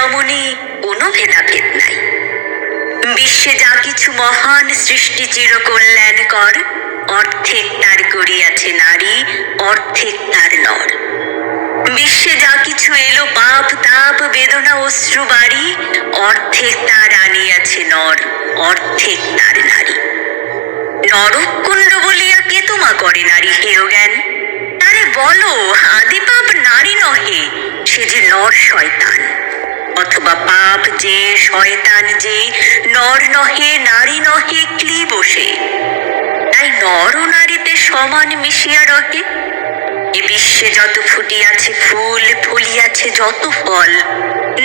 রমণী কোনো ভেদাভেদ নাই। বিশ্বে যা কিছু মহান সৃষ্টি চির কল্যাণকর, অর্ধেক তার করিয়াছে নারী, অর্ধেক তার নর। বিশ্বে যা কিছু এলো পাপ তাপ বেদনা অশ্রু বাড়ি, অর্ধেক তার আনিয়াছে নর, অর্ধেক তার নারী। নরকুণ্ড বলিয়া কে তোমা করে নারী হেয় জ্ঞান? তারে বলো আদি পাপ নারী নহে, সে যে নর শয়তান। অথবা পাপ যে শয়তান যে, নর নহে নারী নহে ক্লি বসে। তাই নর ও নারীতে সমান মিশিয়া রহে। এ বিশ্বে যত ফুটিয়াছে ফুল, ফলিয়াছে যত ফল,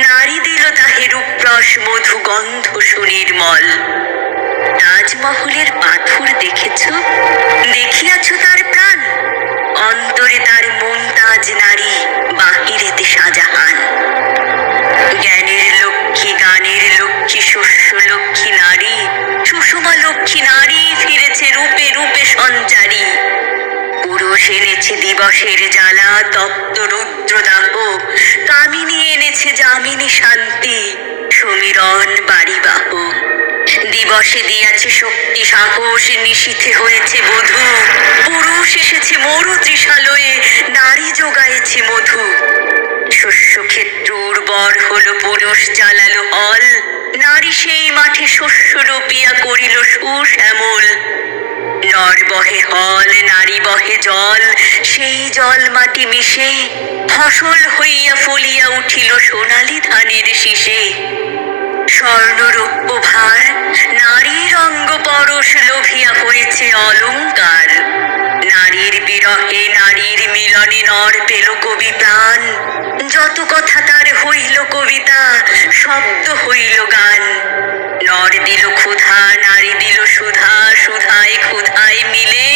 নারী দিল তাহে রূপরস মধু গন্ধ সুনির্মল। তাজমহলের পাথর দেখেছ, দেখিয়াছ তার প্রাণ, অন্তরে তার মুমতাজ নারী, বাহিরেতে শাহজাহান। জ্ঞানের লক্ষ্মী গানের লক্ষ্মী শস্য লক্ষ্মী নারী, সুষমা লক্ষ্মী নারী ফিরেছে রূপে রূপে সঞ্চারী। পুরুষ এনেছে দিবসের জ্বালা তপ্ত রুদ্রদাহ, কামিনী এনেছে যামিনী শান্তি সমীরণ বাড়িবাহ। দিবসে দিয়াছে শক্তি সাহস, নিশীথে হয়েছে বধূ। পুরুষ এসেছে মরু ত্রিশালয়ে, নারী যোগায়েছে মধু। শস্য ক্ষেত্র উর্বর হলো, পুরুষ চালালো হল, নারী সেই মাঠে শস্য রোপিয়া করিল সুশ্যামল। নর বহে হল নারী বহে জল, সেই জল মাটি মিশে ফসল হইয়া ফলিয়া উঠিল সোনালী ধানের শীষে। স্বর্ণরৌপ্য ভার নারীর অঙ্গ পরশ লোভিয়া হয়েছে অলঙ্কার। নারীর বিরহে নারীর মিলনে নর পেল কবি প্রাণ। যত কথা তার হইল কবিতা, শব্দ হইল গান। নর দিল ক্ষুধা নারী দিল সুধা, সুধায় ক্ষুধায় মিলে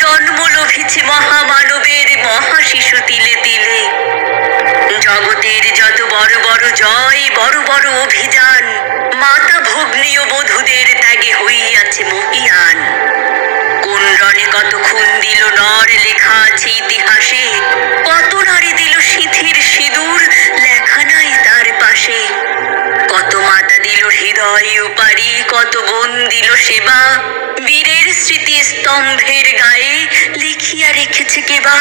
জন্ম লোভিছে মহামানবের মহাশিশু তিলে তিলে। জগতের যত বড় বড় জয়, বড় বড় অভিযান, মাতা ভগ্নী ও বধূদের ত্যাগে হইয়াছে মহীয়ান। কোন রণে কত খুন দিল নর লেখা আছে ইতিহাসে, কত নারী দিল সিঁথির সিঁদুর লেখা নাই তার পাশে। কত মাতা দিল হৃদয় উপারি, কত বোন দিল সেবা, বীরের স্মৃতি স্তম্ভের গায়ে লিখিয়া রেখেছে কেবা।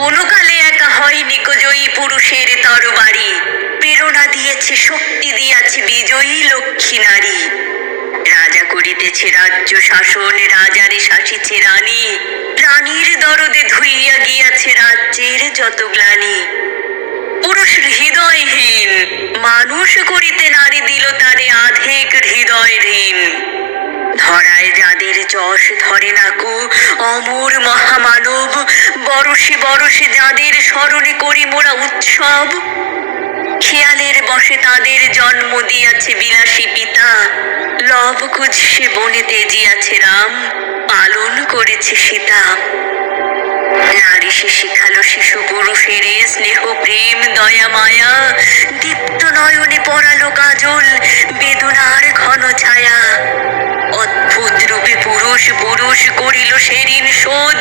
কোনো কালে একা হয়নি জয়ী পুরুষের তরবারি, প্রেরণা দিয়েছে শক্তি দিয়াছে বিজয়ী লক্ষ্মী নারী। রাজা করিতেছে রাজ্য শাসন, রাজারে শাসিছে রানী, রানীর দরদে ধুইয়া গিয়াছে রাজ্যের যত গ্লানি। পুরুষ হৃদয়হীন মানুষ করিতে নারী দিল তারে আধেক হৃদয় ঋণ। ধরায় যাদের যশ ধরে নাকু অমর মহামানব, বরষে বরষে যাদের স্মরণে করি মোরা উৎসব। খেয়ালের বসে তাদের জন্ম দিয়াছে বিলাসী পিতা, লব কুৎসে বনে তেজিয়াছে রাম, পালন করেছে সীতা। নারী সে শিখালো শিশু পুরুষের স্নেহ প্রেম দয়া মায়া, দীপ্ত নয়নে পরালো কাজল বেদনার ঘন ছায়া। অদ্ভুত রূপে পুরুষ পুরুষ করিল সে ঋণ শোধ,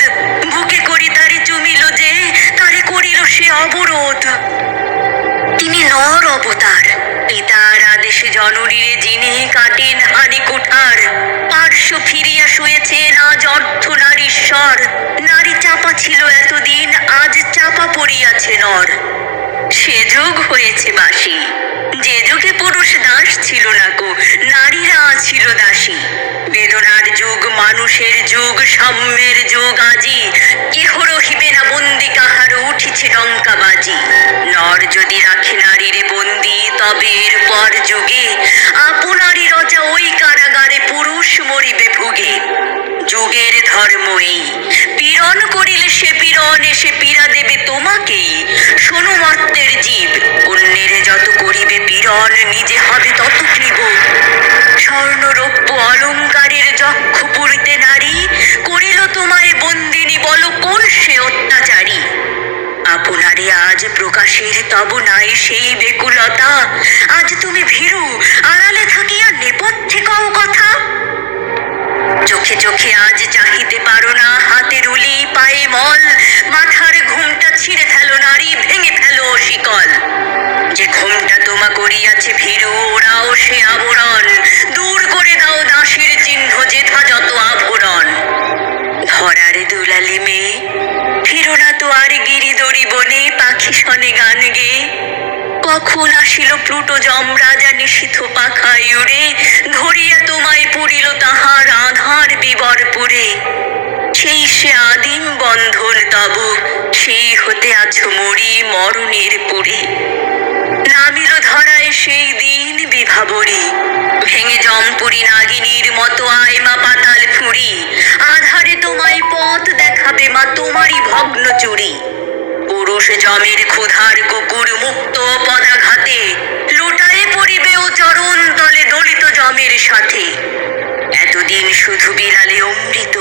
বুকে করি তারে চুমিল যে তারে করিল সে অবরোধ। তিনি নর অবতার, পিতার আদেশে জননীরে যিনি কাটেন হানি কুঠার। পার্শ্ব ফিরিয়া শুয়েছেন আজ অর্ধ নারীশ্বর, নারী চাপা ছিল এতদিন আজ চাপা পড়িয়াছে নর। সে যুগ হয়েছে বাসি, যে যুগে পুরুষ দাস ছিল না কো, নারীরা ছিল দাসী। বেদনার যুগ মানুষের যুগ, সাম্যের যুগ আজি, কেহ রহিবে না বন্দি কাহারও উঠিছে ডঙ্কাবাজি। নর যদি রাখে নারীরে বন্দি, তবে এরপর যুগে আপনারই রচা ওই কারাগারে পুরুষ মরিবে ভুগে। যুগের ধর্ম এই, পীড়ন করিলে সে পীড়ন এসে পীড়া দেবে তোমাকেই। শোনো মর্তের জীব, অন্যের যত করিবে পীড়ন নিজে হবে তত ক্লীব। স্বর্ণরৌপ্য অলঙ্কারের যক্ষ পুরিতে নারী, করিল তোমায় বন্দিনী বলো কোন সে অত্যাচারী। আপনারে আজ প্রকাশের তব নাই সেই বেকুলতা, আজ তুমি ভীরু আড়ালে থাকিয়া নেপথ্যে কও কথা। চোখে চোখে আজ চাহিতে পারো না, হাতের উলি পায়ে মল, মাথার ঘুমটা ছিঁড়ে ফেলো নারী, ভেঙে ফেলো শিকল। যে ঘোমটা তোমা করিয়াছে ভীরু ওরাও সে আবরণ, দূর করে দাও দাসীর চিহ্ন যেথা যত আভরণ। ধরার দুলালি মেয়ে, ফিরো না তো আর গিরিদরি বনে পাখি শনে গান গে। কখন আসিল প্লুটো যমরাজা নিশীথ পাখায় উড়ে, ধরিয়া তোমায় পুরিল তাহার আধার বিবরপুরে। সেই সে আদিম বন্ধন তব, সেই হতে আছো মরি মরণের পুরে। নামিল ধরায় সেই দিন বিভাবরী, ভেঙে জমপুরি নাগিনীর মতো আয় মা পাতাল ফুঁড়ি। আধারে তোমায় পথ দেখাবে মা তোমারই ভগ্ন চুরি। পুরুষ জমের ক্ষুধার কুকুর মুক্ত পদাঘাতে, লুটায়ে পড়িবে ও চরণ তলে দলিত জমের সাথে। এতদিন শুধু বিলালে অমৃত,